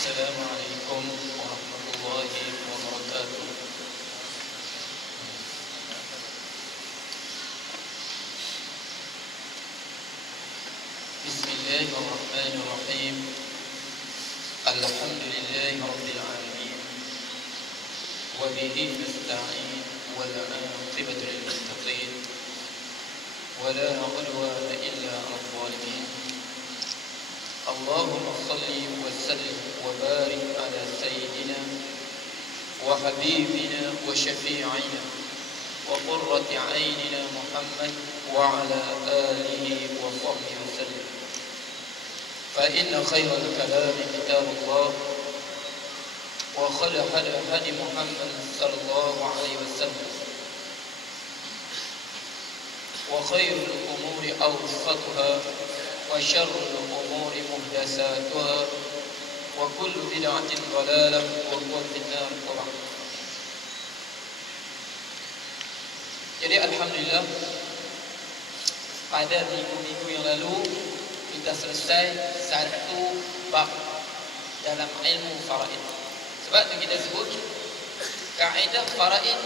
السلام عليكم ورحمة الله وبركاته. بسم الله الرحمن الرحيم. الحمد لله رب العالمين، وبه نستعين، والعاقبة للمتقين، ولا عدوان إلا على الظالمين. اللهم صل وسلم وبارك على سيدنا وحبيبنا وشفيعنا وقرة عيننا محمد وعلى آله وصحبه وسلم. فإن خير الكلام كتاب الله، وخير هدي محمد صلى الله عليه وسلم، وخير الأمور أوسطها، وشر الأمور محدثاتها، وكل بدعة ضلالة، وهو في النار طبعا. Jadi alhamdulillah, pada minggu-minggu yang lalu kita selesai satu bab dalam ilmu faraid. Sebab itu kita sebut kaedah faraid,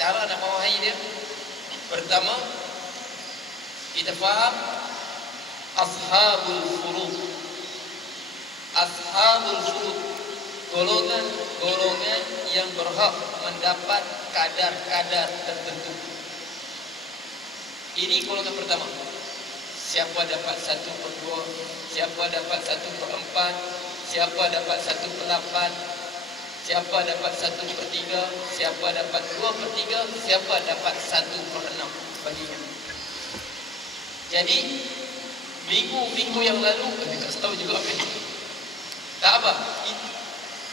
cara nak memahami dia. Pertama, kita faham ashabul furud. Ashabul furud, golongan-golongan yang berhak mendapat kadar-kadar tertentu. Ini golongan pertama. Siapa dapat 1/2, siapa dapat 1/4, siapa dapat 1/8, siapa dapat 1/3, siapa dapat 2/3, siapa dapat 1/6 baginya. Jadi minggu-minggu yang lalu kita tahu juga apa ini. Tak apa.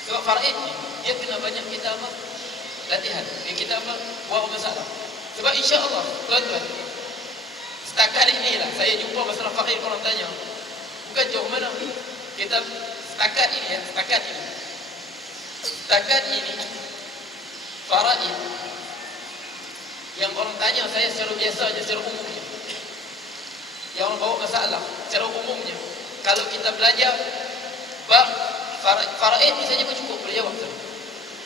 Sebab faraid ni dia kena banyak kita apa? Latihan. Kita apa? Buat masalah. Sebab insya-Allah tuan-tuan, setakat inilah saya jumpa masalah faraid, orang tanya. Bukan jauh mana. Kita setakat ini ya, setakat ini. Setakat ini faraid yang orang tanya saya secara biasa aja, secara umumnya. Yang orang bawa masalah secara umumnya, kalau kita belajar bab faraid ni saja pun cukup boleh jawab.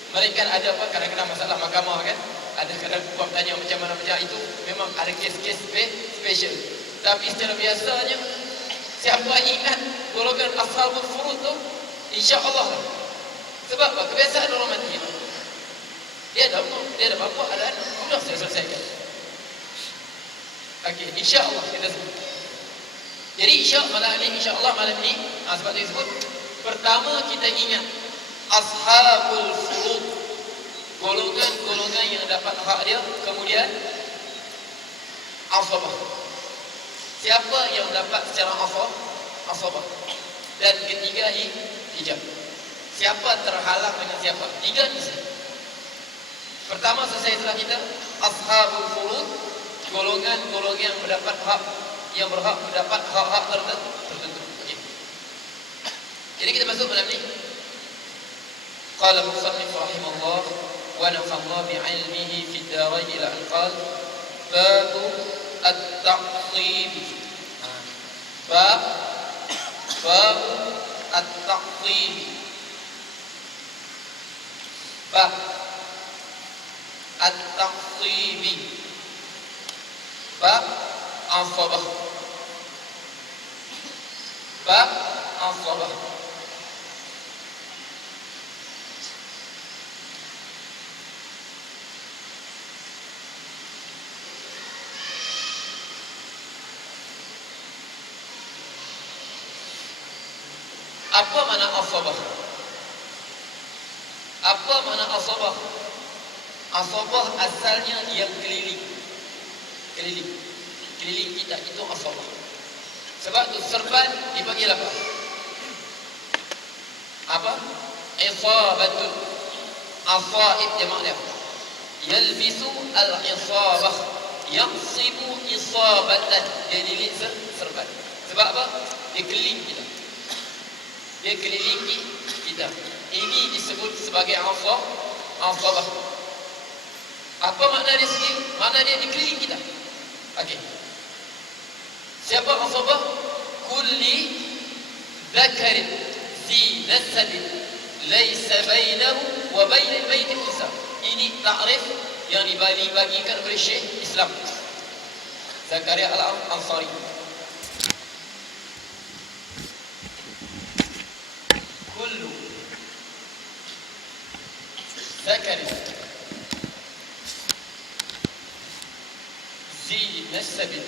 Mereka ada apa, kadang-kadang masalah mahkamah kan, ada kadang puan tanya macam mana itu memang ada kes-kes special. Tapi secara biasanya siapa ingat golongan ashabul furud tu, insya-Allah lah. Sebab apa? Kebiasaan orang mati. Dia ada bapa, ada anak, sudah saya selesaikan. Okey, insya-Allah kita sebut. Jadi insya-Allah malam ini, sebab itu disebut pertama kita ingat ashabul furud, golongan-golongan yang dapat hak dia. Kemudian asabah, siapa yang dapat secara asabah. Dan ketiga hijab, siapa terhalang dengan siapa. Tiga ni saja. Pertama selesai setelah kita ashabul furud, golongan-golongan yang mendapat hak, yang berhak mendapat hak-hak tertentu. Okay. Jadi kita masuk malam ni. Qala musannif rahimahullah wa nafa'allah bi'ilmihi fid darain ila an qala bab at-ta'dhib. Bab at-ta'dhib. Bab at-ta'dhib. Bab asabah. Bab asabah. Apa makna asabah? Apa makna asabah? Asabah asalnya yang keliling. Keliling kita itu asabah. Sebab tu serban dipanggil apa? Apa? Isabatun. Asaib jamak dia. Yalbisu al-isabah, yaqsibu isabatan. Dia lilit serban. Sebab apa? Dia keliling kita. Dia kelilingi kita. Ini disebut sebagai asabah. Apa makna dia sendiri? Makna dia dikelilingi kita. Okey. Siapa asabah? Kulli dzakarin zi nasabin laisa bainahu wa bainal mayyit unsa. Ini takrif yang dibagikan oleh Syekh Islam Zakaria Al-Ansari. Kullu zakarin zi nasabin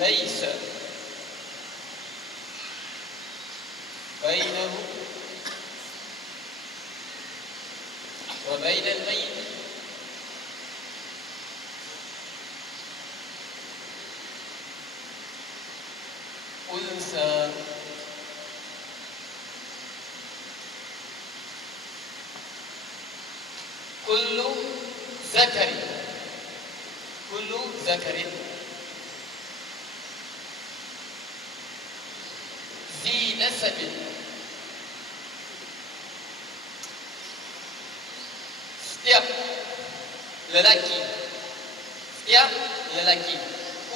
ليس بينه وبين الميت أنثى كل ذكر ذي نسب setiap lelaki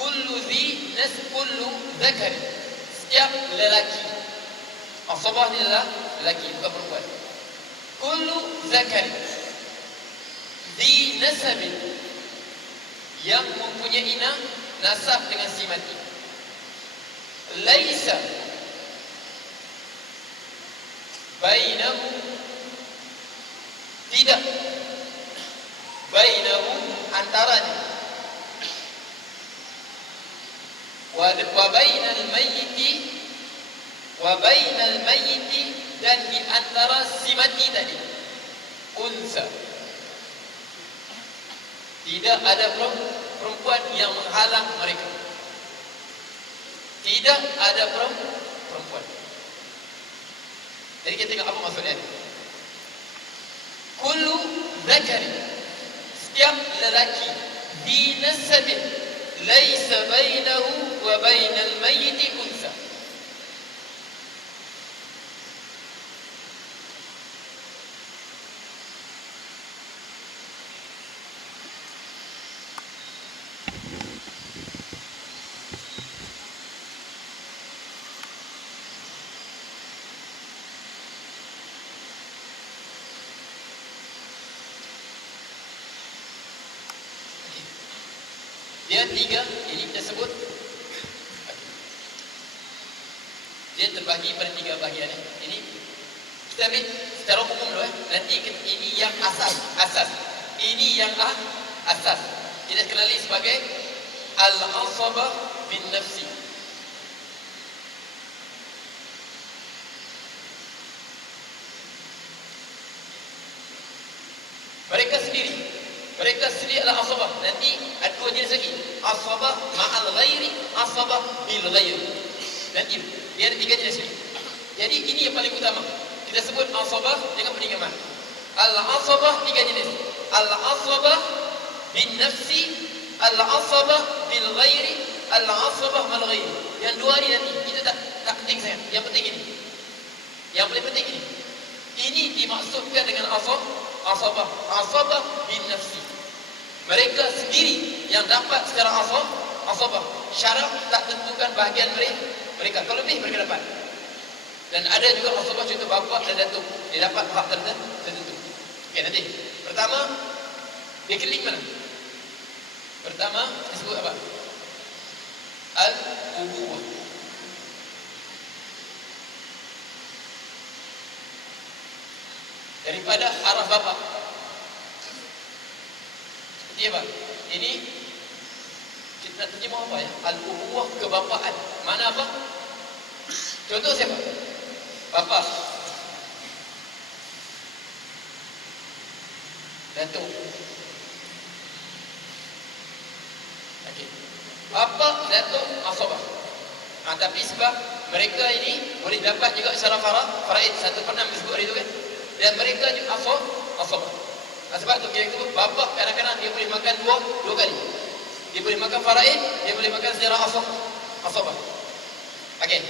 kullu zakar, setiap lelaki. Asabah ni adalah lelaki, bukan perempuan. Kullu zakar di nasabin, yang mempunyai nasab dengan si mati. Laisa bainahu, tidak bainahu, antaranya, wa bainal mayyiti, dan di antara si mati tadi, unsa, tidak ada perempuan yang menghalang mereka. Tidak ada perempuan. Jadi kita tengok apa maksudnya. Kullu zakari, setiap lelaki, binasabin laisa bainahu wa bainal mayyiti unsa. Dia tiga, ini kita sebut, dia terbagi pada tiga bahagian. Ini kita ambil secara umum dulu. Nanti ini yang asas. Ini yang asas. Kita kenali sebagai al-asabah bin nafsi. Mereka sendiri adalah asabah. Nanti ada dua jenis lagi, asabah ma'al ghairi, asabah bil ghairi. Nanti dia ada tiga jenis ini. Jadi ini yang paling utama. Kita sebut asabah dengan peninggaman. Al-asabah tiga jenis. Al-asabah bin nafsi, al-asabah bil ghairi, al-asabah mal ghairi. Yang dua ni nanti kita tak penting sangat. Yang penting ini. Yang paling penting ini. Ini dimaksudkan dengan asabah bin nafsi. Mereka sendiri yang dapat secara asabah. Syarak tak tentukan bahagian mereka. Terlebih mereka dapat. Dan ada juga asabah contoh bapa dan datuk, dia dapat hak tertentu. Okey, nanti pertama dia keling mana? Pertama disebut apa? Al-ubuwah. Daripada arah bapa. Seperti apa? Ini kita nak terjemah apa ya? Al-ubuwah, kebapaan. Mana apa? Contoh siapa? Bapa, datuk. Okey. Bapa, datuk, asabah. Tapi sebab mereka ini boleh dapat juga secara faraid, 1/6 disebut hari itu kan. Dan mereka juga asabah. Sebab tu kita sebut bapa kadang-kadang dia boleh makan dua kali. Dia boleh makan faraid, dia boleh makan secara asabah. Okey.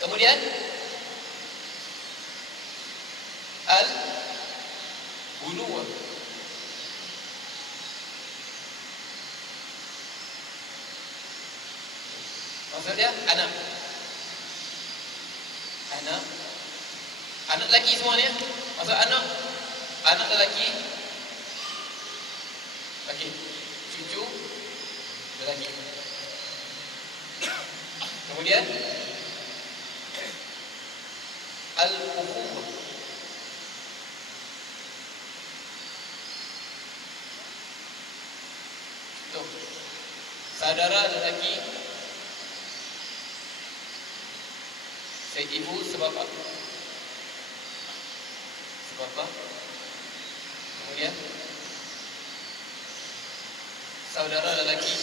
Kemudian Ulu. Maksud dia anak. Anak lelaki semua ni. Maksud anak lelaki. Okey. Cucu lelaki. Kemudian al-ukhuwah. Tuh. Saudara lelaki seibu sebapa. Kemudian saudara lelaki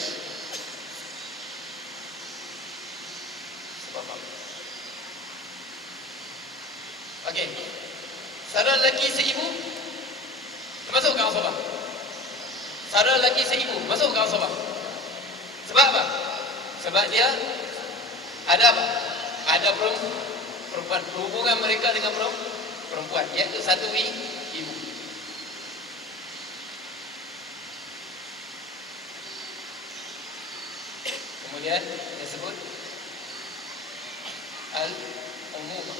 sebapa. Okey. Saudara lelaki seibu termasuk ke asabah. Saudara lelaki seibu masuk ke asabah. Sebab apa? Sebab dia ada apa? Ada perempuan, hubungan mereka dengan perempuan, iaitu satu ibu. Kemudian disebut al-umumah.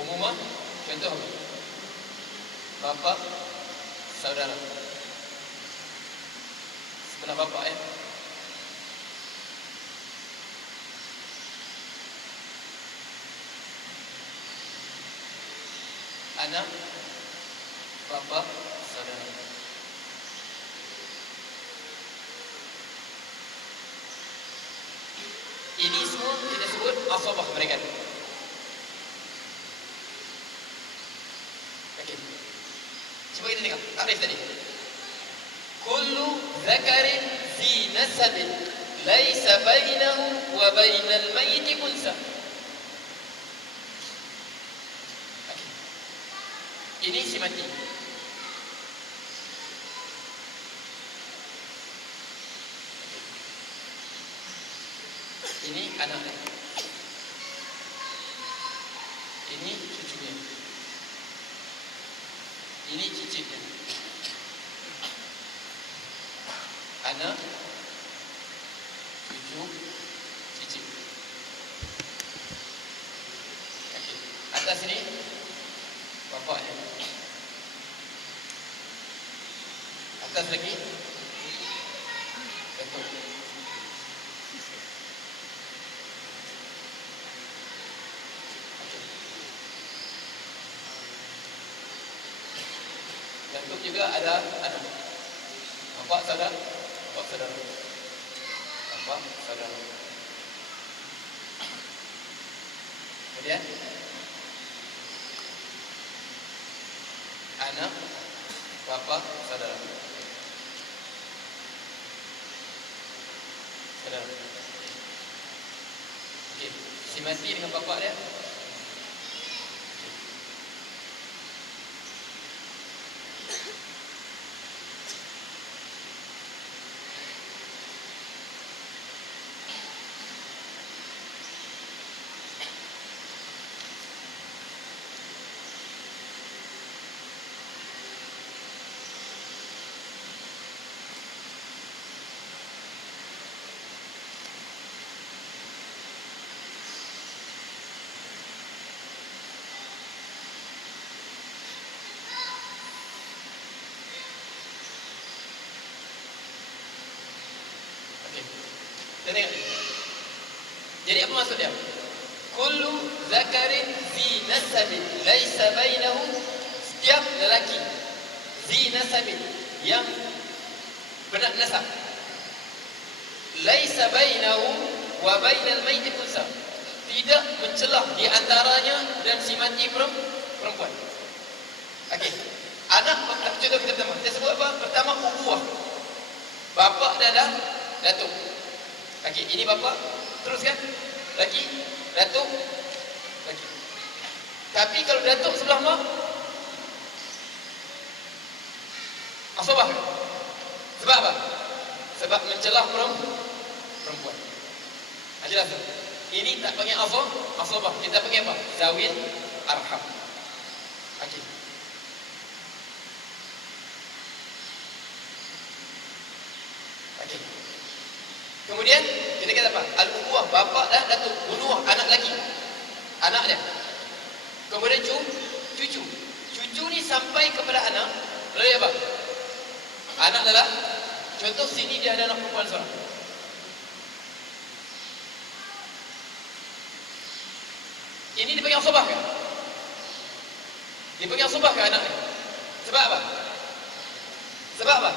Umumah contoh bapa saudara sebelah bapa anak bapa saudara. Ini semua kita sebut asabah mereka. Okey. Cuba kita tengok takrif tadi. Kullu zakarin zi nasabin laisa bainahu wa bainal mayyit unsa. Ini si mati. Ini anaknya. Ini cucunya. Ini cicitnya. Anak, cucu, cicit. Okey. Atas sini bapaknya. Atas lagi datuk. Datuk juga ada anak. Bapak saudara. Kemudian anak, bapa, saudara. Okey, si mati dengan bapa dia. Kita tengok ni. Jadi apa maksud dia? Kullu zakarin zi nasabin laisa bainahu, setiap lelaki zi nasabin yang bernasab, laisa bainahu wa bainal mayyit unsa, tidak mencelah di antaranya dan si mati perempuan. Okey. Anak contoh kita pertama. Kita sebut apa? Pertama ubuah. Bapa dan datuk. Okey, ini bapa. Teruskan. Lagi datuk. Lagi. Tapi kalau datuk sebelah mak, asabah. Sebab apa? Sebab mencelah perempuan. Jelas tak? Ini tak panggil asabah. Kita panggil apa? Zawil arham. Okey. Okey. Kemudian kita kata apa? Al-ukhuwah, bapa dan datuk, bunuh anak lagi. Anak dia. Kemudian cucu. Cucu ni sampai kepada anak, lalu apa? Anak adalah, contoh sini dia ada anak perempuan seorang. Ini dipanggil asabah kan? Dipanggil asabah kan anak ni? Sebab apa? Sebab apa?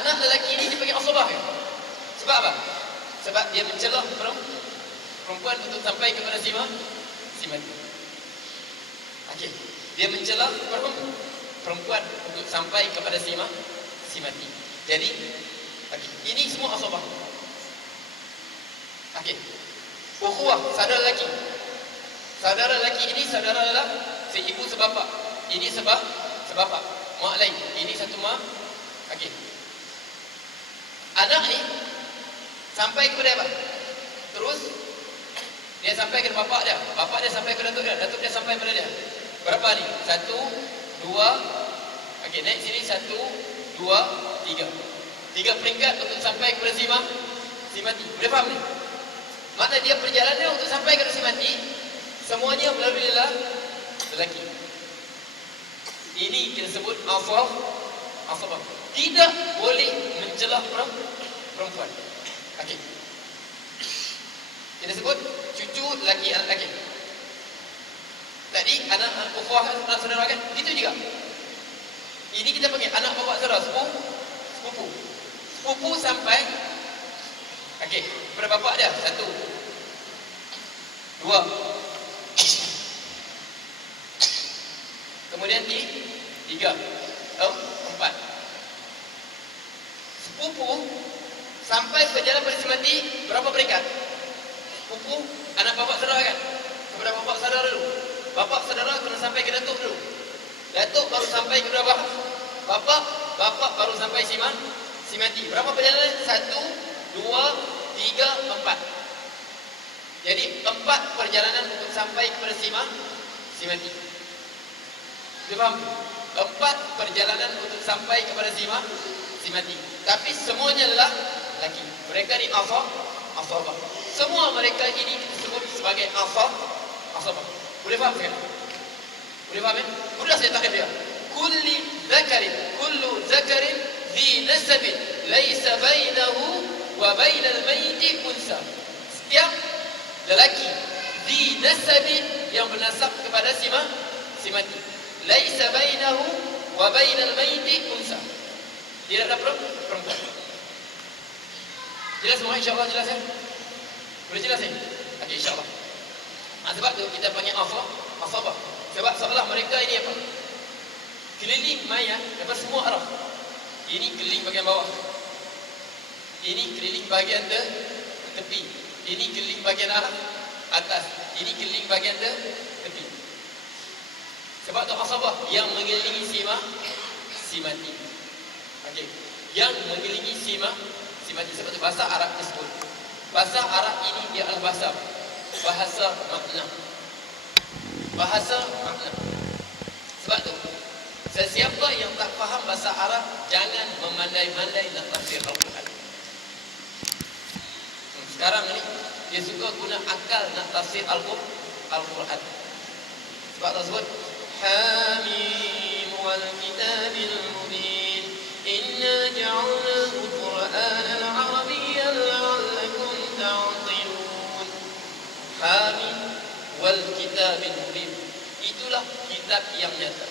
Anak lelaki ini dipanggil asabah kan? Sebab apa? Sebab dia mencelah perempuan untuk sampai kepada si mati. Okey. Dia mencelah perempuan untuk sampai kepada si mati. Jadi, okey, ini semua asabah. Okey. Ukhuwah, saudara lelaki. Saudara lelaki ini saudara adalah seibu sebapa. Ini sebapa. Mak lain. Ini satu mak. Okey. Anak ni sampai kepada apa? Terus dia sampai kepada bapak dia. Bapak dia sampai kepada datuk dia. Datuk dia sampai kepada dia. Berapa ni? 1, 2. Okey, naik sini 1, 2, 3. 3 peringkat untuk sampai kepada si mati. Boleh faham ni? Makna dia perjalanan untuk sampai kepada si mati, semuanya melalui lelaki. Ini kita sebut asabah. Tidak boleh mencelah perempuan. Okey. Kita sebut cucu lelaki, anak lelaki. Tadi anak ukhuwah, anak saudara kan? Itu juga. Ini kita panggil anak bapa saudara, sepupu. Sepupu sampai, okey, kepada bapak dia 1, 2. Kemudian 3, 4. Sepupu sampai berjalan pada si mati berapa peringkat? Sepupu anak bapak saudara kan? Kepada bapak saudara dulu. Bapak saudara kena sampai ke datuk dulu. Datuk baru sampai ke bapak. Bapak baru sampai si mati. Berapa perjalanan? 1, 2, 3, 4. Jadi 4 perjalanan untuk sampai kepada si mati. Dia faham? 4 perjalanan untuk sampai kepada si mati. Tapi semuanya adalah lelaki. Mereka ni asabah. Semua mereka ini disebut sebagai asabah. Boleh faham kan? Boleh faham kan? Mudah saya takrif dia. Kullu zakarin dhi nasabin laysa bainahu wa bainal mayyiti unsa. Setiap lelaki dhi nasabin yang bernasab kepada si mati. Laysa bainahu wa bainal mayyiti unsa. Tidak ada perempuan. Jelas semua insya-Allah, jelas ya? Boleh jelas ya? Okey, insya-Allah. Sebab tu kita panggil asabah. Sebab seolah mereka ini apa? Keliling mayat dapat semua arah. Ini keliling bahagian bawah. Ini keliling bahagian tepi. Ini keliling bahagian atas. Ini keliling bahagian tepi. Sebab tu asabah yang mengelilingi si mati. Okey. Yang mengelilingi si mati. Sebab tu bahasa Arab tersebut. Bahasa Arab ini dia adalah bahasa makna. Bahasa makna. Sebab tu sesiapa yang tak faham bahasa Arab jangan memandai-mandai nak tafsir Al-Quran. Sekarang ni dia suka guna akal nak tafsir Al-Quran. Sebab Allah sebut Hamim wal kitabil mubin inna ja'alnahu Qur'anan Arabiyyan la'allakum ta'qilun. Hamim wal kitabil mubin, itulah kitab yang nyata.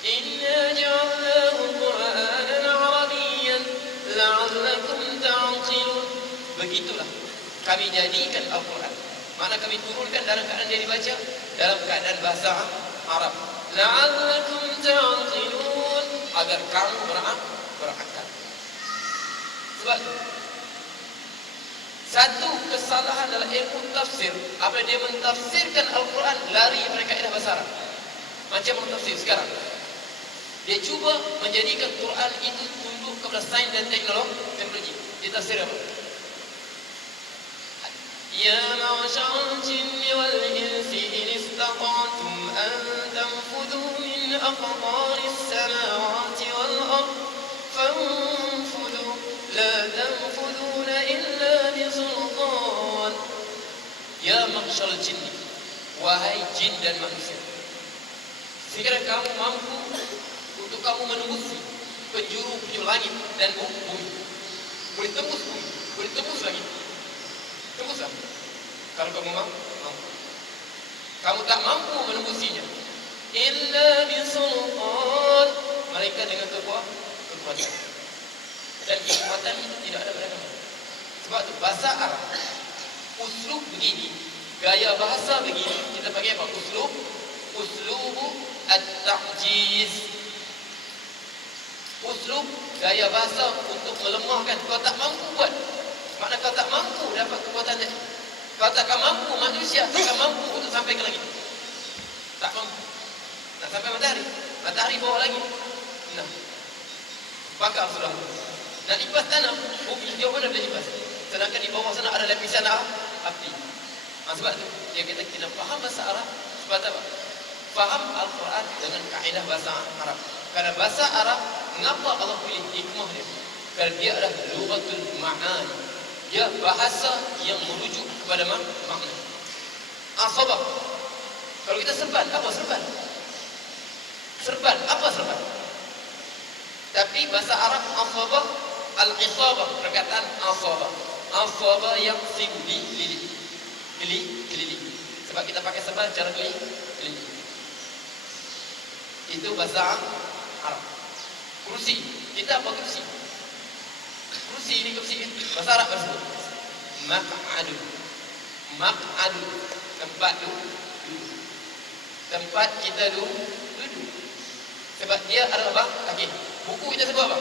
Inna ja'alnahu Qur'anan Arabiyyan la'allakum ta'qilun. Begitulah kami jadikan Al-Quran. Mana kami turunkan dalam keadaan dia dibaca dalam keadaan bahasa Arab. La'allakum ta'qilun, agar kamu berakal. Sebab satu kesalahan dalam ilmu tafsir, apabila dia mentafsirkan Al-Quran lari pada kaedah bahasa Arab. Macam mentafsir sekarang, dia cuba menjadikan Quran itu tunduk kepada sains dan teknologi. Dia tafsir apa? Ya ma'syar al-jinni wal insi in istata'tum an tanfudhu min aqtaris samawati wal ard fanfudhu la tanfudhuna illa bisultan. Ya ma'syar al-jinni, wahai jin dan manusia, sekiranya kamu mampu untuk kamu menembusi penjuru langit dan bumi, boleh tembus bumi, boleh tembus langit, tembuslah. Kalau kamu mampu. Kamu tak mampu menembusinya, illa bisultan, malaikat dengan kekuatan. Dan kekuatan itu tidak ada pada kamu. Sebab itu bahasa Arab, uslub begini, gaya bahasa begini, kita pakai apa? Uslubu at-ta'jiz. Uslub gaya bahasa untuk melemahkan. Kau tak mampu buat, makna kau tak mampu dapat kekuatan tadi. Kau takkan mampu, manusia takkan mampu untuk sampai ke langit. Tak mampu. Nak sampai matahari, matahari bawah langit. Nah, bakar sudah. Nak lipas tanam, bumi sejauh mana boleh lipas? Sedangkan di bawah sana ada lapisan api. Sebab itu dia kata kita faham bahasa Arab. Sebab apa? Faham Al-Quran dengan kaedah bahasa Arab. Karena bahasa Arab, mengapa Allah pilih hikmah dia? Kerana dia adalah lughatul ma'ani. Dia bahasa yang merujuk kepada makna. Asabah. Kalau kita serban, apa serban? Serban, apa serban? Tapi bahasa Arab asabah, al-isabah, perkataan asabah. Asabah yang sibuli, keliling. Sebab kita pakai serban cara keliling. Itu bahasa Arab. Kursi, kita apa kursi? Kursi ini kursi. Bahasa Arab tersebut Maq'adu, tempat duduk. Tempat kita duduk. Sebab dia adalah apa? Okey. Buku kita sebut apa?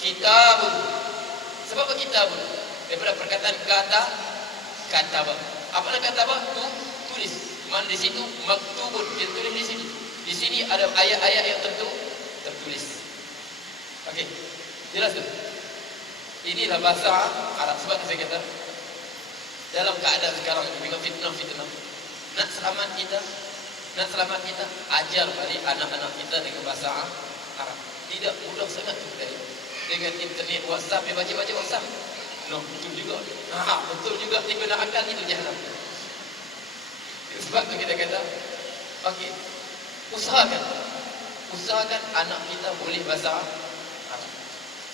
Kitabun. Sebab apa kitabun? Daripada perkataan kataba. Apa nak kataba? Tulis. Mana di situ maktubun, dia tulis di sini. Di sini ada ayat-ayat yang tertulis. Okey. Jelas tu? Inilah bahasa Arab. Sebab saya kata dalam keadaan sekarang dengan fitnah, nak selamat kita, ajar balik anak-anak kita dengan bahasa Arab. Tidak mudah sangat kita dengan internet, WhatsApp, dia baca WhatsApp. No, betul juga. Betul juga, dia guna akal, itu jahanam. Sebab tu kita kata, okey, usahakan anak kita boleh bahasa Arab.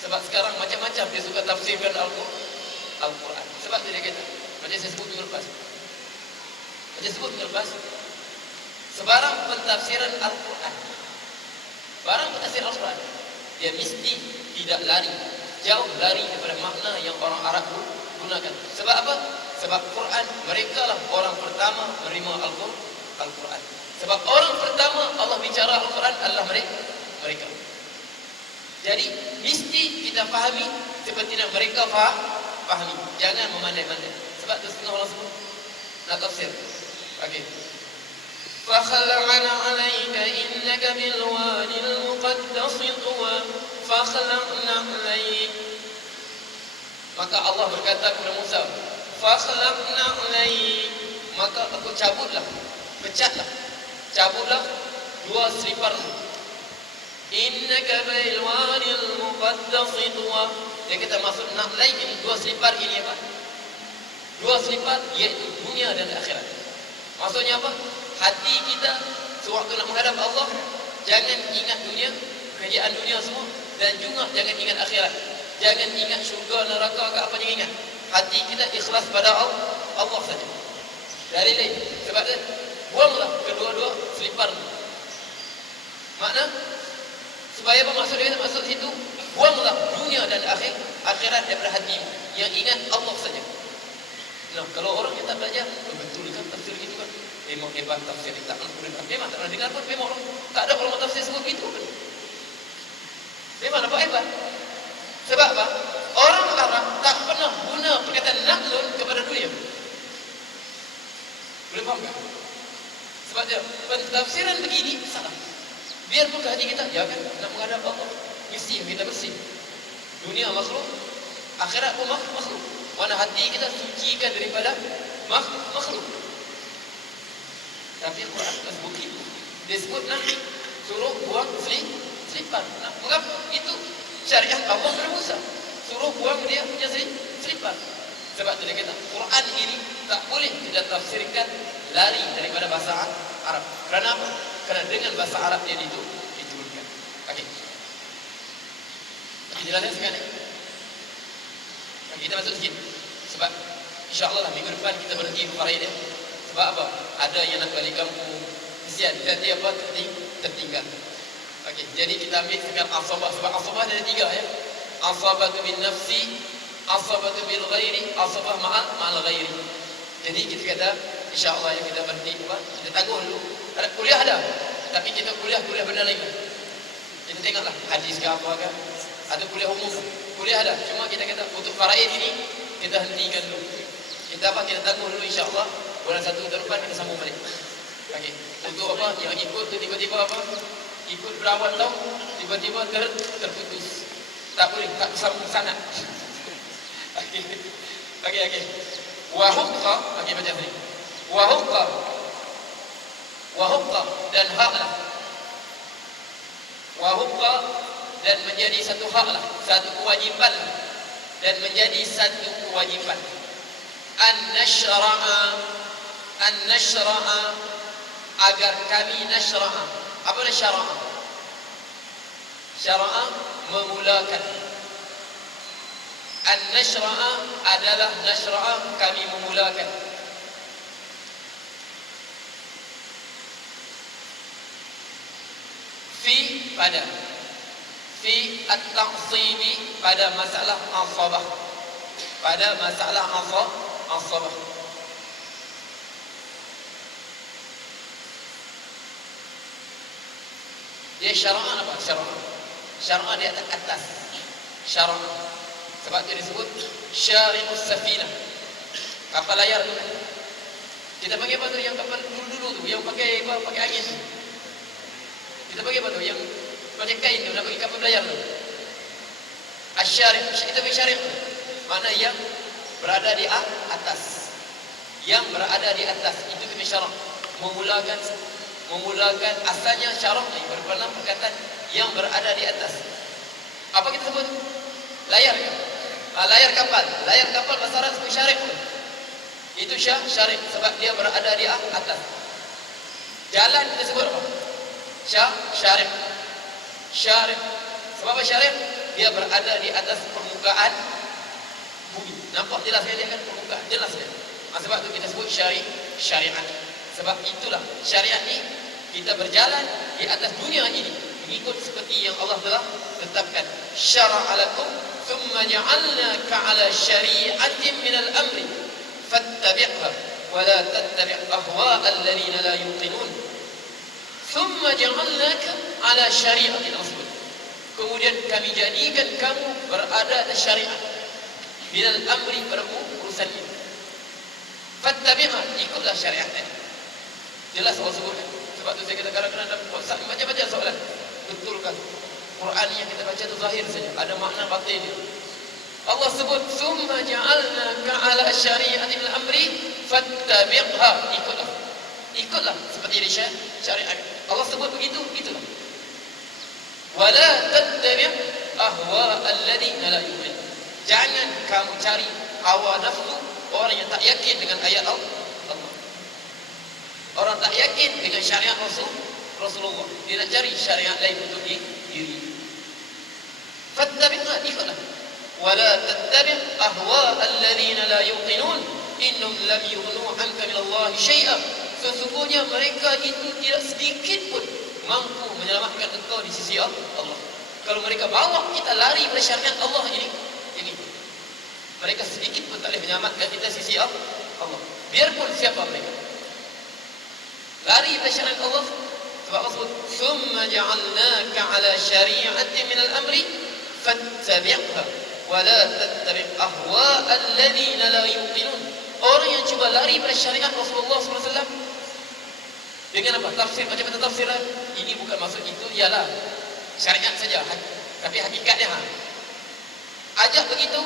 Sebab sekarang macam-macam dia suka tafsirkan Al-Quran. Sebab tu dia kata, macam saya sebut minggu lepas, sebarang pentafsiran Al-Quran, dia mesti tidak jauh lari daripada makna yang orang Arab gunakan. Sebab apa? Sebab Quran, mereka lah orang pertama menerima Al-Quran. Sebab orang pertama Allah bicara Al-Quran adalah mereka. Jadi mesti kita fahami seperti yang mereka fahami. Jangan memandai-mandai. Sebab tu setengah orang sebut nak tafsir. Okey. فَخَلَعْنَا عَلَيْكَ إِنَّكَ بِالْوَادِ الْمُقَدَّسِ طُوًى فَخَلَعْنَا عَلَيْكَ. Maka Allah berkata kepada Musa, فَخَلَعْنَا عَلَيْكَ, maka aku cabutlah dua selipar. Innaka bil wadil muqaddas tuwa. Dia kata maksud na'lain ini, dua selipar ini apa? Dua selipar iaitu dunia dan akhirat. Maksudnya apa? Hati kita sewaktu nak menghadap Allah, jangan ingat dunia, kerajaan dunia semua, dan juga jangan ingat akhirat. Jangan ingat syurga, neraka ke apa, jangan ingat. Hati kita ikhlas pada Allah saja. Dari lain. Sebab itu buanglah kedua-dua selipar. Makna supaya apa maksud dia? Maksud situ, buanglah dunia dan akhirat daripada hatimu. Yang ingat Allah saja. Nah, kalau orang yang tak belajar, betul kan tafsir gitu kan? Memang hebat tafsir kita. Memang tak pernah dengar pun, memang orang tak ada ulama tafsir sebut gitu kan? Memang apa hebat? Sebab apa? Orang Arab tak pernah guna perkataan naqlun kepada dunia. Boleh faham tak? Sebab dia pentafsiran begini salah. Biarpun ke hati kita, ya kan, nak menghadap Allah, mesti kita bersih. Dunia makhluk, akhirat pun makhluk. Mana hati kita sucikan daripada makhluk. Tapi Quran tak sebut itu. Dia sebut Nabi suruh buang selipan. Nah, mengapa? Itu syariat Allah kepada Musa. Suruh buang dia punya selipan. Sebab itu dia kata Quran ini tak boleh kita tafsirkan lari daripada bahasa Arab. Kerana apa? Kerana dengan bahasa Arab dia diturunkan. Okey. Jelaskan sekali. Kita masuk sikit. Sebab insya-Allah lah minggu depan kita berhenti berfarai dia. Sebab apa? Ada yang nak balik kampung. Kesian dia apa tertinggal. Okey, jadi kita ambil sekarang asabah. Sebab asabah ada 3 ya. Asabatu bin nafsi, asabatu bil ghairi, asabah ma'al ghairi. Jadi kita kata insya-Allah yang kita berhenti apa? Kita tangguh dulu. Ada kuliah ada. Tapi kita kuliah benda lain. Kita tengoklah hadis ke apa kan. Ada kuliah umum. Kuliah ada. Cuma kita kata untuk faraid ini kita hentikan dulu. Kita apa? Kita tangguh dulu insya-Allah. Bulan 1 tahun depan kita sambung balik. Okey. Untuk apa? Yang ikut tu tiba-tiba apa? Ikut berawal tahun tiba-tiba terputus. Tak boleh, tak bersambung sanad. Okey. Wa haqqa, okey baca ni. Wa haqqa dan haklah. Wa haqqa dan menjadi satu haklah, satu kewajipan dan menjadi satu kewajipan. An-nashra'a agar kami nashra'a. Apa itu syara'a? Syara'a memulakan. An-nashra'a adalah nashra'a kami memulakan. Fi at-taqsimi pada masalah asabah. Pada masalah asabah. Dia syara'an apa? Syara'an di atas. Syara'an. Sebab itu disebut syari'us safinah. Kapal layar tu kan. Kita pakai apa tu yang kapal dulu tu, yang pakai angin tu. Kita pakai apa tu yang pakai kain tu, nak pakai kapal layar tu. Asy-syari', itu syari' tu. Mana yang berada di atas. Yang berada di atas itu kena syara'. Memulakan asalnya syarah ni berdalam perkataan yang berada di atas. Apa kita sebut? Layar. Layar kapal bahasa Arab sebut syarif. Itu syarif sebab dia berada di atas. Jalan kita sebut apa? Syarif. Sebab apa syarif? Dia berada di atas permukaan bumi. Nampak jelas kan dia kan permukaan jelas kan. Sebab itu kita sebut syariat. Sebab itulah syariat ni kita berjalan di atas dunia ini mengikut seperti yang Allah telah tetapkan. Syara'a lakum thumma ja'alnaka 'ala syari'atin min al-amri fattabi'ha wa la tattabi' ahwa'a alladhina la yuqinun. Thumma ja'alnaka 'ala syari'atin asbut. Kemudian kami jadikan kamu berada di syariat min al-amri berurusan ini. Fattabi'ha, ikutlah syariat ini. Jelas Allah sebut. Sebab tu saya kata kadang-kadang dalam WhatsApp baca-baca soalan. Betulkah Quran yang kita baca tu zahir saja, ada makna batin dia. Allah sebut summa ja'alnaka 'ala syari'atin min amri fattabi'ha, ikutlah seperti di syariat. Allah sebut begitu, itulah. Wala tattabi' ahwa alladhina la yu'min. Jangan kamu cari hawa nafsu orang yang tak yakin dengan ayat Allah. Orang tak yakin dengan syariat Rasulullah. Dia nak cari syariat lain untuk diri. Fattabi'ha, ikutlah. Wala tattabi' ahwa alladhina la yuqinun innahum lam yughnu 'anka min Allah syai'a. Sesungguhnya mereka itu tidak sedikit pun mampu menyelamatkan engkau di sisi Allah. Kalau mereka bawa kita lari pada syariat Allah ini. Mereka sedikit pun tak boleh menyelamatkan kita di sisi Allah. Biarpun siapa mereka. Lari pada syariat Allah. Sebab Allah sebut summa ja'alnaka 'ala syari'atin min al-amri fattabi'ha wa la tattabi' ahwa alladhina la yuqinun. Orang yang cuba lari pada syariat Rasulullah SAW dengan apa? Tafsir macam-macam tafsir lah. Ini bukan maksud itu ialah syariat saja, tapi hakikatnya ajak begitu.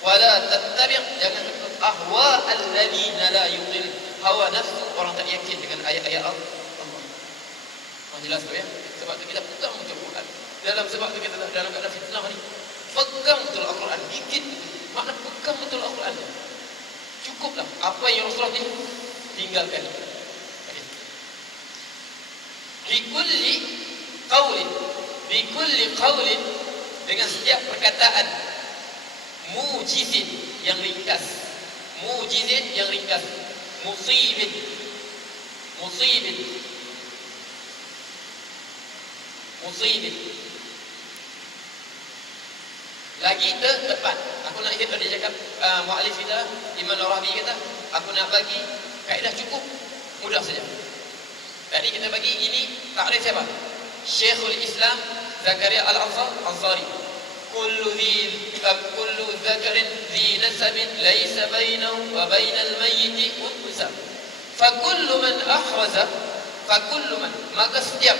Wala tattabi', jangan ahwa alladhina la yuqin, hawa nafsu orang tak yakin dengan ayat-ayat Allah. Jelas tu ya. Sebab tu kita pegang betul Quran. Dalam sebab tu kita dalam keadaan fitnah ni, pegang betul Al-Quran. Dikit makna pegang betul Al-Quran. Cukuplah apa yang Rasulullah ni tinggalkan. Bikulli qaulin, dengan setiap perkataan, mujizin yang ringkas, musibin, lagi tepat. Aku nak ikut dia cakap, mu'alif kita Imam Al-Rabi kata, aku nak bagi kaedah cukup, mudah saja. Tadi kita bagi ini takrif siapa? Syekhul Islam Zakaria Al-Ansari. Kullu zakarin dhi nasabin laysa bainahu wa bainal mayyiti unsab. Fakullu man maka setiap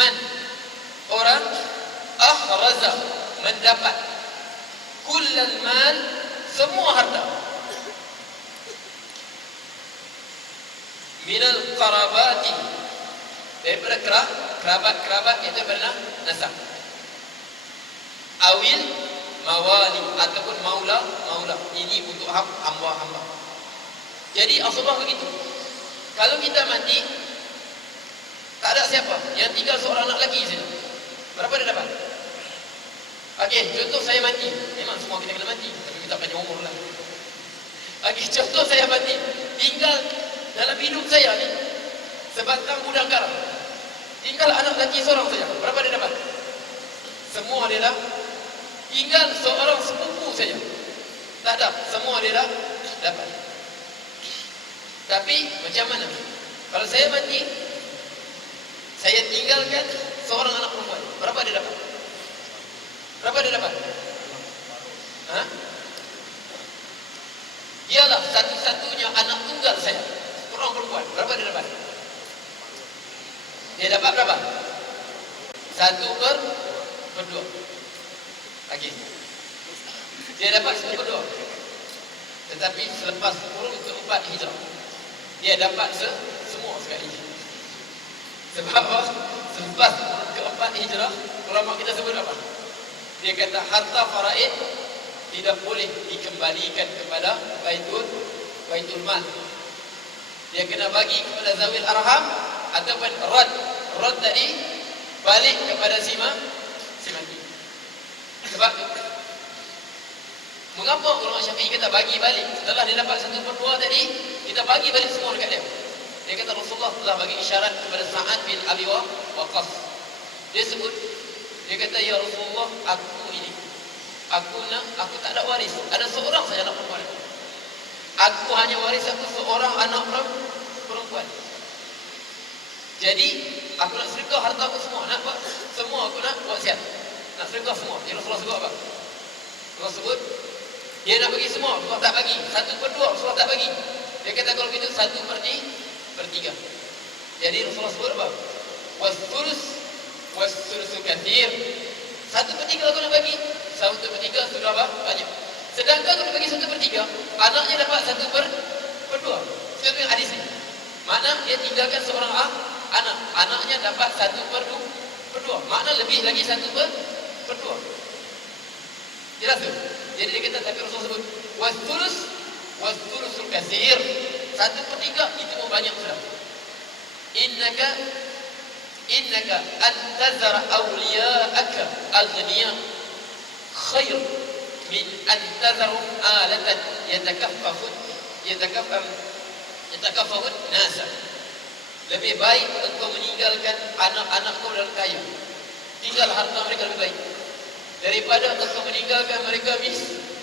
man orang ahraza mendapat kullal mal semua harta minal qarabati daripada kerabat itu adalah nasab, awil mawali ataupun maula, ini untuk hamba. Jadi Rasulullah begitu, kalau kita mati tak ada siapa, yang tinggal seorang anak lelaki saja, berapa dia dapat? Okey, contoh saya mati, memang semua kita kena mati, tapi kita panjang umur lah. Okey, contoh saya mati, tinggal dalam hidup saya ni sebatang gudang garam, tinggal anak lelaki seorang saja, berapa dia dapat? Semua dia dah. Tinggal seorang sepupu saja, tak ada, semua dia dah dapat. Tapi macam mana kalau saya mati, saya tinggalkan seorang anak perempuan, berapa dia dapat? Dialah satu-satunya anak tunggal saya, seorang perempuan, berapa dia dapat? Dia dapat berapa? 1/2. Okey. Dia dapat 1/2. Tetapi selepas kurun keempat hijrah, dia dapat semua sekali. Sebab apa? Selepas kurun keempat hijrah, ulama kita sebut apa? Dia kata harta faraid tidak boleh dikembalikan kepada baitul mal. Dia kena bagi kepada zawil arham ataupun rad tadi balik kepada si mati. Sebab mengapa ulama Syafi'i kata bagi balik? Setelah dia dapat 1/2 tadi, kita bagi balik semua dekat dia. Dia kata Rasulullah telah bagi isyarat kepada Sa'ad bin Abi Waqqas. Dia sebut, dia kata, ya Rasulullah, aku tak ada waris. Ada seorang saja anak perempuan. Aku hanya waris aku seorang anak perempuan. Jadi aku nak sedekah harta aku semua, nak buat semua, aku nak buat siap, nak sedekah semua. Jadi Rasulullah sebut apa? Rasulullah sebut dia nak bagi semua, Rasulullah tak bagi. 1/2 Rasulullah tak bagi. Dia kata kalau begitu 1/3. Jadi Rasulullah sebut apa? Was-thulusu katsir. 1/3 aku nak bagi. 1/3 sudah apa? Banyak. Sedangkan kalau bagi 1/3, anaknya dapat 1/2. Seperti hadis ni. Makna dia tinggalkan seorang anak, anaknya dapat 1/2. Makna lebih lagi 1/2. Jelas tu? Jadi dia kata, tapi Rasulullah sebut was-thulusul katsir. 1/3 itu pun banyak sudah. Innaka antazara awliya'aka aghniya khair min antazarhum alatan yatakaffafun nasa. Lebih baik engkau meninggalkan anak-anak kau dalam kayu, tinggal harta mereka lebih baik, daripada engkau meninggalkan mereka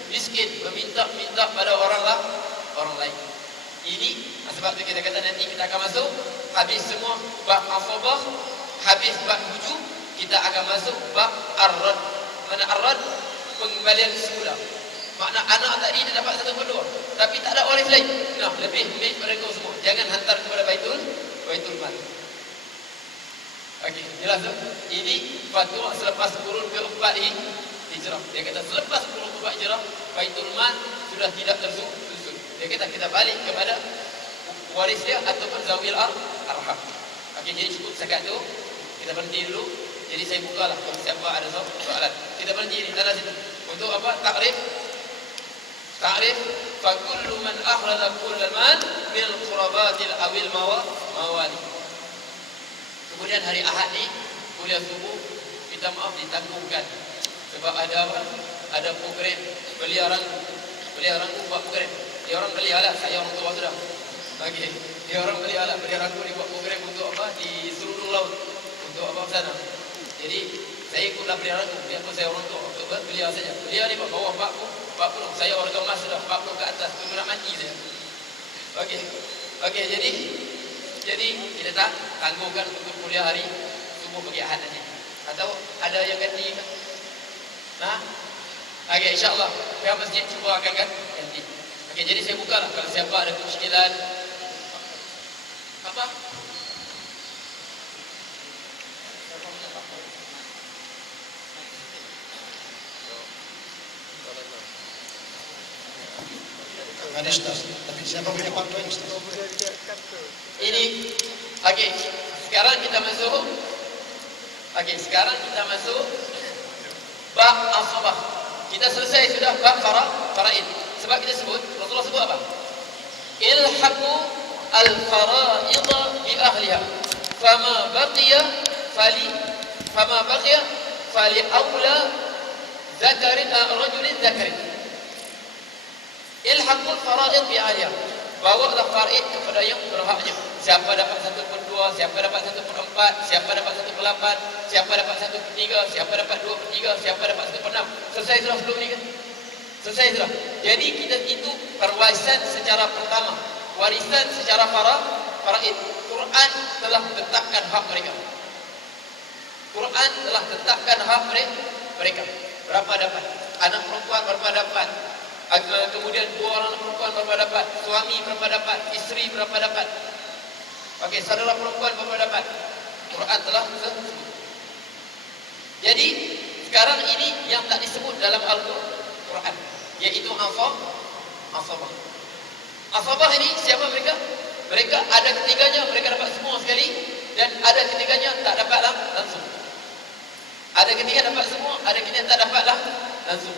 miskin, meminta pada orang lain. Ini sebab itu kita kata nanti kita akan masuk, habis semua bab asabah, habis bab hujub, kita akan masuk bab ar-rad. Mana ar-rad? Pengembalian semula. Makna anak tadi dia dapat 1/2, tapi tak ada waris lain. Nah, lebih baik pada kau semua. Jangan hantar kepada baitul mal. Okey, jelas tak? Ini fatwa selepas kurun keempat hijrah. Dia kata selepas kurun keempat hijrah Baitul Mal sudah tidak tersusun. Jadi kita balik kepada waris dia ataupun zawil arham. Okey, jadi cukup setakat tu. Kita berhenti dulu. Jadi saya bukalah kalau siapa ada soalan. Kita berhenti di tanah situ. Untuk apa? Takrif. Fa kullu man akhraja kullal mal min qurabatil awil mawali. Kemudian hari Ahad ni kuliah subuh kita maaf ditangguhkan sebab ada apa? Ada program belia rangku buat program. Dia orang belia lah, saya orang tua sudah. Okey, dia orang belia lah, belia rangku dia buat program untuk apa? Di seluruh laut untuk apa sana. Jadi saya ikutlah belia rangku, biarpun saya orang tua untuk belia saja. Belia ni bawah 40, saya orang kemas sudah 40 ke atas, tu nak mati saya. Okey, jadi kita tak tangguhkan untuk kuliah hari subuh pagi Ahad saja. Atau ada yang ganti ke? Nah, okey, insyaAllah pihak masjid cuba akan ganti. Okey, jadi saya buka lah kalau siapa ada kemusykilan apa? Ada Ustaz, tapi siapa punya fatwa ini Ustaz? Ini, okey, sekarang kita masuk bab asabah. Kita selesai sudah bab faraid. Sebab kita sebut, Rasulullah sebut apa? Ilhaqu al-faraid bi ahliha. Fama baqiya fali awla rajulin zakarin. Ilhaqul faraid bi ahliha. Bawalah faraid kepada yang berhaknya. Siapa dapat 1/2, siapa dapat 1/4, siapa dapat 1/8, siapa dapat 1/3, siapa dapat 2/3, siapa dapat 1/6. Selesai sudah sebelum ni kan? Selesai sudah. Jadi kita itu perwarisan secara pertama. Warisan secara faraid. Quran telah tetapkan hak mereka. Quran telah tetapkan hak mereka. Berapa dapat? Anak perempuan berapa dapat? Kemudian 2 orang perempuan berapa dapat? Suami berapa dapat? Isteri berapa dapat? Okey, saudara perempuan berapa dapat? Quran telah sebut. Jadi sekarang ini yang tak disebut dalam Al-Quran, iaitu asabah. Asabah ini siapa mereka? Mereka ada ketiganya, mereka dapat semua sekali, dan ada ketiganya tak dapatlah langsung. Ada ketiga dapat semua, ada ketiga tak dapatlah langsung.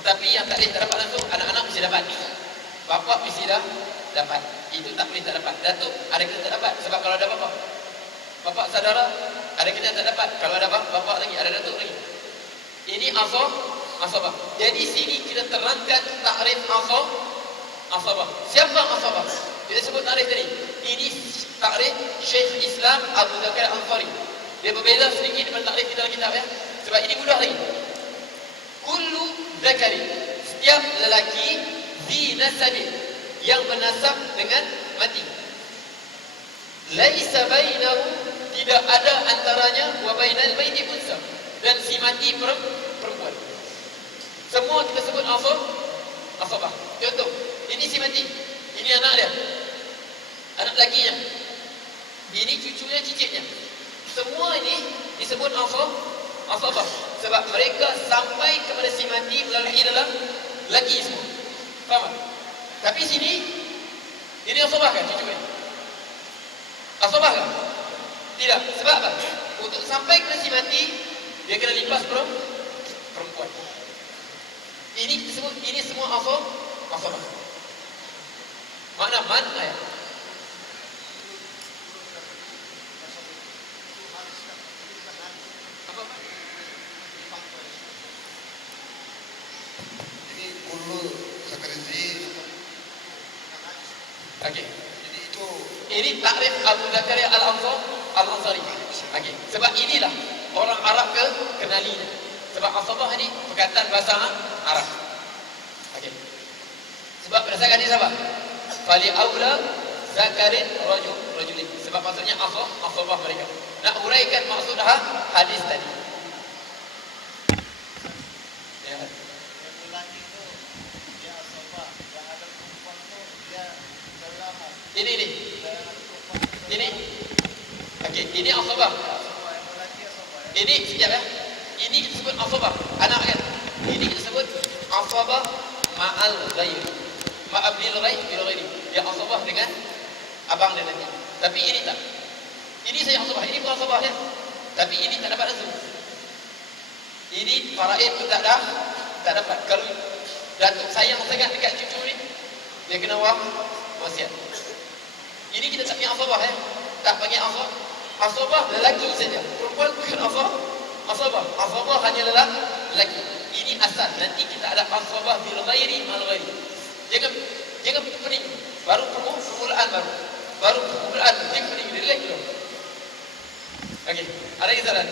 Tetapi yang tak boleh tak dapat langsung, anak-anak mesti dapat. Bapa mesti dah dapat. Itu tak boleh tak dapat. Datuk ada kita tak dapat. Sebab kalau ada bapa saudara, ada kita tak dapat. Kalau ada bapa lagi, ada datuk lagi. Ini asabah. Jadi sini kita terangkan takrif asabah. Siapa asabah? Kita sebut takrif tadi. Ini takrif Syekh Islam Abu Bakar Al-Ansari. Dia berbeza sedikit dengan takrif kita dalam kitab ya. Sebab ini mudah lagi. Kullu zakari, setiap lelaki di nasabin, yang bernasab dengan mati. Laisa bainahu, tidak ada antaranya, wa bainal maiti unsa, dan si mati perempuan. Semua kita sebut asabah. Contoh, ini si mati, ini anak dia, anak lakinya, ini cucunya, cicitnya. Semua ini disebut asabah. Sebab mereka sampai kepada si mati melalui dalam laki semua. Faham? Tapi sini, ini asabah kan cucu ini? Asabah kan? Tidak. Sebab apa? Untuk sampai kepada si mati, dia kena lipas perempuan. Ini disebut, ini semua asabah. Makna mana ya? Okey. Jadi itu ini takrif Abu Bakar Al-Ansari. Okey. Sebab inilah orang Arab kenali. Sebab asabah ni perkataan bahasa Arab. Okey. Sebab berdasarkan ini apa? Fali aula zakarin rajulin. Sebab maksudnya asabah mereka. Nak uraikan maksud hadis tadi. Ya. Ini. Okey, ini asabah. Ini sekejap ya. Ini disebut asabah, anak kan. Ini disebut asabah ma'al ghairi. Ma'abil ghairi. Dia asabah dengan abang dan nenek. Tapi ini tak. Ini saya asabah, ini bukan asabah ya. Tapi ini tak dapat langsung. Ini faraid pun tak dapat. Kalau datuk sayang sangat dekat cucu ni, dia kena wasiat. Ini kita tak panggil asabah ya. Tak panggil asabah. Asabah lelaki saja. Perempuan bukan asabah. Asabah hanya lelaki. Ini asal. Nanti kita ada asabah bil ghairi mal ghairi. Jangan pening. Baru permulaan baru permulaan dia pening dia lagi dulu. Okey, ada soalan?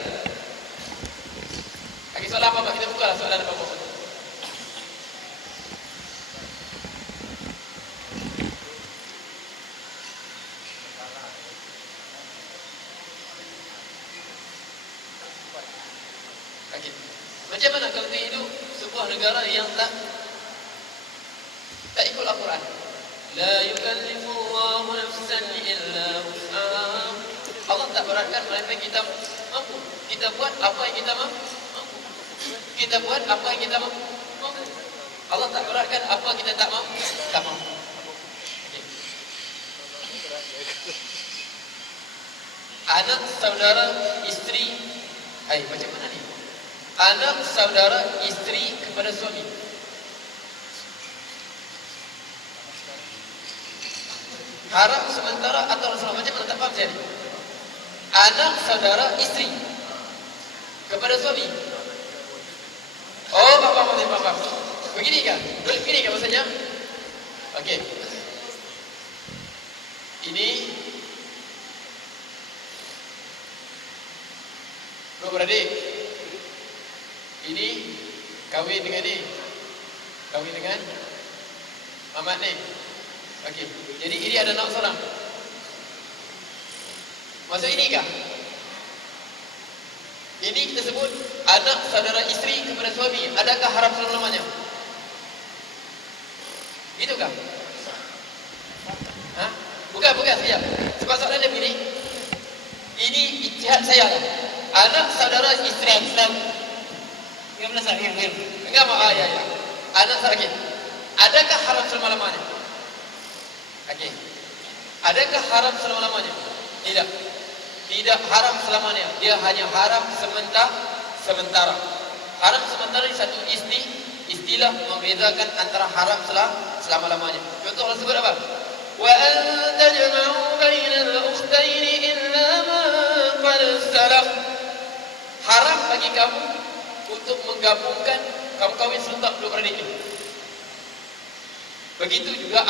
Okey, soalan apa? Kita buka soalan apa? Okey. Macam mana kalau dia hidup sebuah negara yang tak ikut Al-Quran? La yukallifullahu nafsan illa wus'aha. Allah tak beratkan melainkan kita mampu. Kita buat apa yang kita mampu. Kita buat apa yang kita mampu. Allah tak beratkan apa kita tak mampu. Okay. Anak saudara isteri, macam mana ni? Anak saudara isteri kepada suami. Haram sementara atau selama, macam mana? Tak faham saya ni. Anak saudara isteri kepada suami. Oh, faham. Begini kan maksudnya? Okey. Ini bro beradik. Ini kahwin dengan ni. Kahwin dengan Mamat ni. Okey. Jadi ini ada anak seorang. Maksud ini kah? Ini kita sebut anak saudara isteri kepada suami. Adakah haram selama-lamanya? Itu kah? Bukan sekejap. Sebab soalan dia begini. Ini ijtihad saya. Anak saudara isteri. Yang mana saya? Enggak mau. Ya. Anak saudara. Adakah haram selama-lamanya? Okey. Adakah haram selama-lamanya? Tidak haram selamanya. Dia hanya haram sementara. Haram sementara ni satu istilah membezakan antara haram selama-lamanya. Contoh Allah sebut apa? Wa an tajma'u bainal ukhtaini illa ma qad salaf. Haram bagi kamu untuk menggabungkan kamu kahwin serentak dua beradik ini. Begitu juga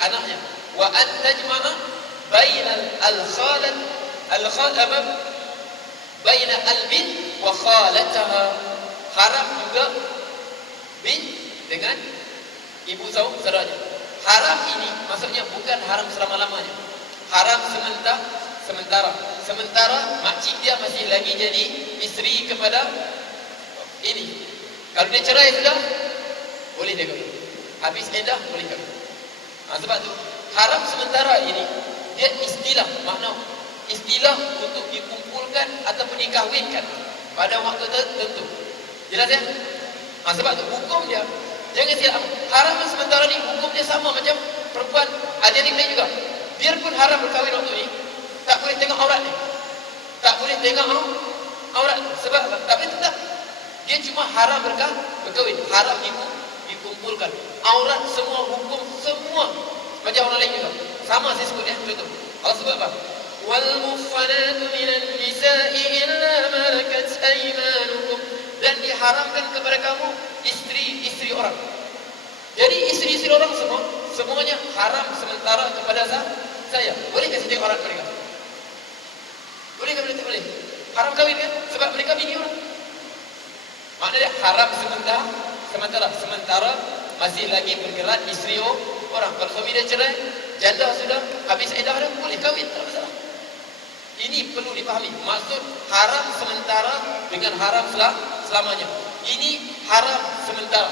anaknya. Wa an tajma'a bainal al-khalat baina al-bint wa khalataha. Haram juga bint dengan ibu saudaranya. Haram ini maksudnya bukan haram selama-lamanya. Haram sementara makcik dia masih lagi jadi isteri kepada ini. Kalau dia cerai sudah, boleh dia kahwin. Habis iddah, boleh kahwin. Sebab tu haram sementara ini dia istilah, makna istilah untuk dikumpulkan ataupun dikahwinkan pada waktu tertentu. Jelas ya? Sebab tu hukum dia, jangan silap, haram sementara ni hukum dia sama macam perempuan ajarin lain juga. Biarpun haram berkahwin waktu ni, tak boleh tengok aurat ni. Tak boleh tengok aurat. Sebab tapi tetap dia cuma haram berkahwin, haram dikumpulkan. Aurat semua, hukum semua macam orang lain juga. Sama saya sebut ya, betul. Allah sebut apa? Wal muffanatu minan nisa'i illa malakat aymanukum. Dan diharamkan kepada kamu isteri orang. Jadi isteri orang semuanya haram sementara kepada saya. Bolehkah saya tengok aurat mereka? Boleh ke boleh? Haram kahwin kan? Sebab mereka bini orang. Maknanya haram sementara masih lagi bergerak isteri orang. Kalau suami dia cerai, janda sudah habis iddah dah, boleh kahwin, tak masalah. Ini perlu dipahami. Maksud haram sementara dengan haram selamanya. Ini haram sementara.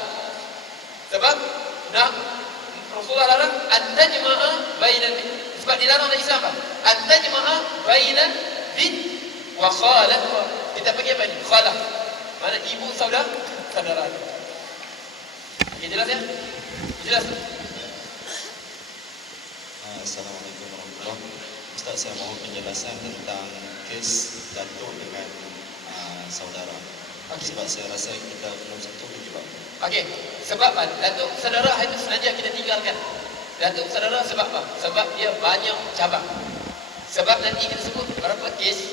Sebab Rasulullah larang antajma'a bainal bint. Sebab dilarang oleh Islam apa? Antajma'a bainal bint wa khalat. Kita panggil apa ni? Khalah. Mana ibu saudara. Okey, jelas ya? Jelas? Assalamualaikum warahmatullahi wabarakatuh. Ustaz, saya mohon penjelasan tentang kes Datuk dengan saudara. Sebab saya rasa kita belum sentuh penyebab. Okey, sebab apa? Datuk saudara itu sengaja kita tinggalkan. Datuk saudara sebab apa? Sebab dia banyak cabang. Sebab nanti kita sebut berapa kes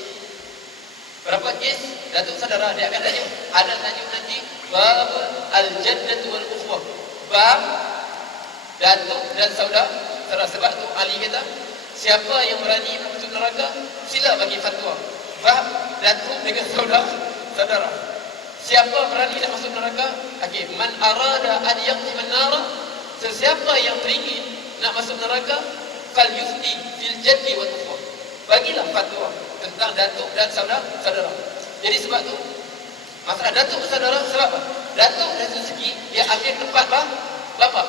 Datuk saudara dia akan tajuk. Ada tajuk nanti bab al-jaddah wal ukhuwah. Bab datuk dan saudara. Sebab tu Ali kata, siapa yang berani masuk neraka, sila bagi fatwa. Bab datuk dengan saudara. Siapa berani nak masuk neraka? Okey, man arada an yaqima an-nar, sesiapa yang teringin nak masuk neraka, fal yufti fil jaddi wal ukhuwah. Bagilah fatwa tentang datuk dan saudara. Jadi sebab tu masalah datuk saudara sebab apa? Datuk dari segi dia ambil tempat bapa.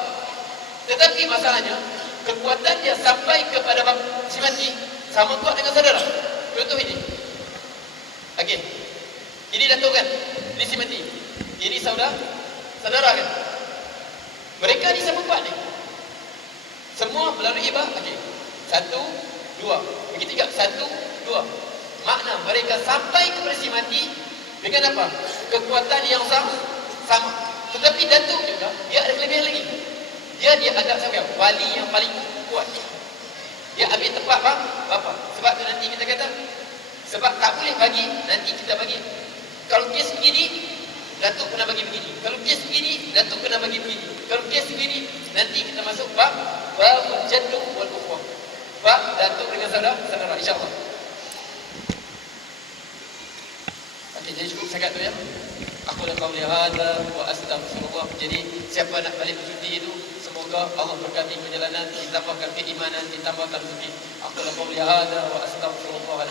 Tetapi masalahnya kekuatan dia sampai kepada si mati sama kuat dengan saudara. Contoh ini. Okey. Ini datuk kan? Ini si mati. Ini saudara kan? Mereka ni sama kuat ni. Semua melalui ibah. Okey. 1, 2. Bagi 3. 1, 2. Makna mereka sampai kepada si mati dengan apa? Kekuatan yang sama. Tetapi datuk juga dia ada kelebihan lagi. Dia anggap sebagai wali yang paling kuat. Dia ambil tempat bapa. Sebab tu nanti kita kata, sebab tak boleh bagi, nanti kita bagi. Kalau kes begini, datuk kena bagi begini. Kalau kes begini, datuk kena bagi begini. Kalau kes begini, nanti kita masuk bab jaddu wal ukhuwah. Bab datuk dengan saudara insya-Allah. Okey, jadi cukup sangat tu ya. Aku dah qauli hadza wa astaghfirullah. Jadi siapa nak balik bercuti itu, semoga Allah berkati perjalanan, ditambahkan keimanan, ditambahkan rezeki. Aku dah qauli hadza wa astaghfirullah.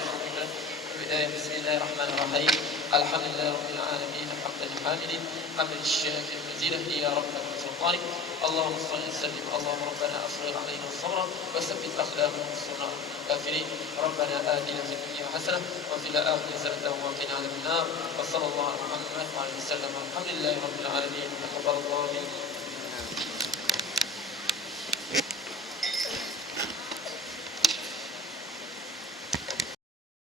Bismillahirrahmanirrahim. Alhamdulillahirabbil alamin. Hamdan hamidin, hamdan syakirin mazidah ya rabbana sultanik. Allahumma shalli sallim Allahumma rabbana afrigh alaina sabra wa tsabbit aqdamana bis-sunnah kafirin. Rabbana atina fid dunya hasanah wa fil akhirati hasanah wa qina adhaban nar. Wa sallallahu alaihi wa sallam. Alhamdulillahirabbil alamin. Taqabbalallahu minkum.